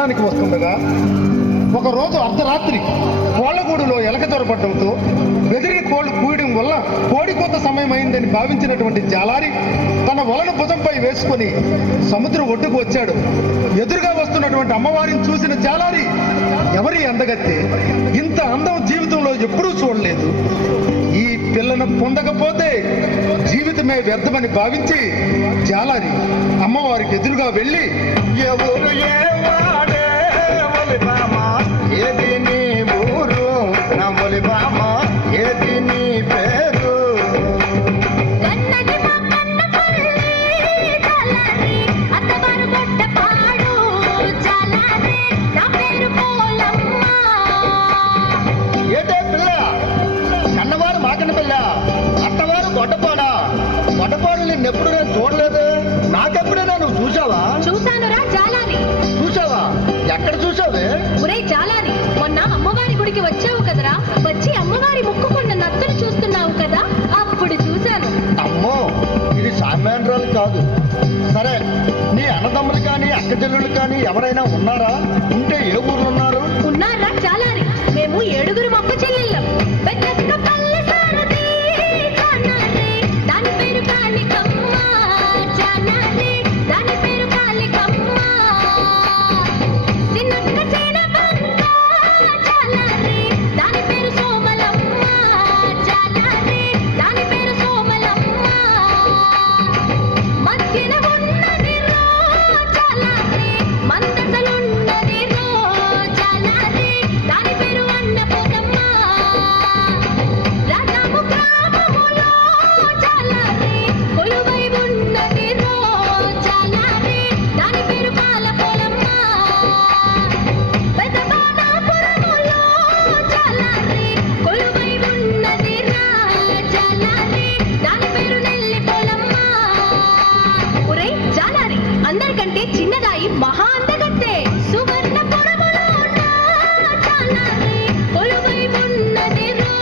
స్నానానికి వస్తుండగా ఒకరోజు అర్ధరాత్రి కోళ్లగూడులో ఎలక చొరబడ్డంతో బెదిరి కోళ్లు కూయడం వల్ల కోడికోత సమయం అయిందని భావించినటువంటి జాలారి తన వలను భుజంపై వేసుకొని సముద్రం ఒడ్డుకు వచ్చాడు. ఎదురుగా వస్తున్నటువంటి అమ్మవారిని చూసిన జాలారి, ఎవరి అందగత్తే, ఇంత అందం జీవితంలో ఎప్పుడూ చూడలేదు, ఈ పిల్లను పొందకపోతే జీవితమే వ్యర్థమని భావించి జాలారి అమ్మవారికి ఎదురుగా వెళ్ళి, ఎవరు ఏవాడే ఒలిబామా, ఏది నీ ఊరు నా ఒలిబామా, ఏది నీ పేరు? ఏటే పిల్ల, కన్నవారు మాకన్న పిల్ల, అత్తవారు గొడ్డపాడా. గొడ్డపాడు నిన్నెప్పుడు నేను చూడలేదు. నాకెప్పుడైనా నువ్వు చూసావా? చూశానురా జాలారి. చూసావా? ఎక్కడ చూసావే? ఒరే జాలారి, మొన్న అమ్మవారి గుడికి వచ్చావు కదరా, వచ్చి అమ్మవారి ముక్కుకున్న నత్తలు చూస్తున్నావు కదా, అప్పుడు చూశాను. అమ్మో, ఇది సామాన్యురాలు కాదు. సరే, నీ అన్నదమ్ములు కానీ అక్క చెల్లెళ్ళు కానీ ఎవరైనా ఉన్నారా? ఉంటే ఏ ఊర్లో ఉన్నారు? ఉన్నారా జాలారి, మేము 7 అక్క చెల్లెళ్ళం. పెద్దక్క పల్లె సారథి జానారి, దాని పేరు కాళికమ్మ. జానారి, దాని పేరు కాళికమ్మ. చిన్నక్క చీడబంక జాలారి, దాని పేరు సోమలమ్మ. జాలారి, దాని పేరు సోమలమ్మ. మధ్యన ఉన్నది రో జాలారి, మందసలున్నది రో జాలారి, దాని పేరు అన్నపూర్ణమ్మ. రాజాము గ్రామములో జాలారి, కొలువై ఉన్నది రో జాలారి, దాని పేరు పాలపోలమ్మ. పెదబాణాపురములో జాలారి, కొలువై ఉన్నది రా జాలారి, దాని పేరు నెల్లిపోలమ్మ. ఒరేయ్ జాలారి, అందరికంటే చిన్నదాయి మహా అందగత్తే. సువర్ణపురములో నా జాలారి, కొలువై ఉన్నది రో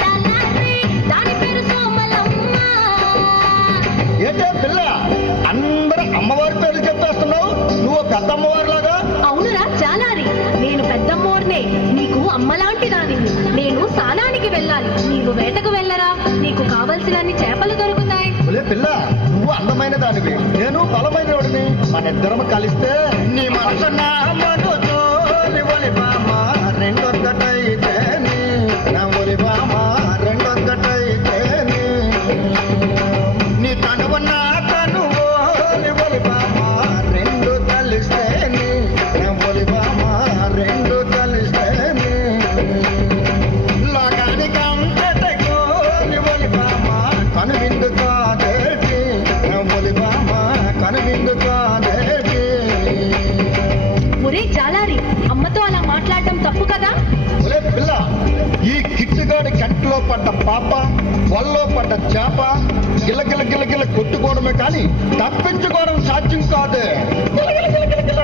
జాలారి, దాని పేరు సోమలమ్మ. ఏంటే పిల్ల, అందరూ అమ్మవారి పేర్లు చెప్పేస్తున్నావు. నువ్వు పెద్ద అమ్మవారిలాగా. అవునురా జాలారి, నేను పెద్దమ్మోర్నే, నీకు అమ్మలాంటి దానిని. నేను స్నానానికి వెళ్ళాలి, నీవు వేటకు వెళ్ళరా, నీకు కావలసినన్ని చేపలు దొరుకుతాయి. ఒలే పిల్ల, నువ్వు అందమైన దానివి, నేను బలమైన వాడిని. మన ఇద్దరం కలిస్తే నీ మనసు నా మనసు ఒలిబామా, రెండొక్కటైతేనే నా ఒలిబామా, రెండొక్కటైతేనే. నీ తనువు నా తనువు ఒలిబామా, రెండు కలిస్తేనే నా ఒలిబామా, రెండు కలిస్తేనే. లోకానికి అంతటకు ఒలిబామా, కనువిందు కాదేటి నా ఒలిబామా, కనువిందు కాదేటి. ఒరే జాలారి, అమ్మతో అలా మాట్లాడటం తప్పు కదా. ఒలే పిల్ల, ఈ కిట్టుగాడి కంటిలో పడ్డ పాప, వల్లో పడ్డ చేప గిలగిల గిలగిల కొట్టుకోవడమే కానీ తప్పించుకోవడం సాధ్యం కాదు. గిలగిల గిలగిల గిల.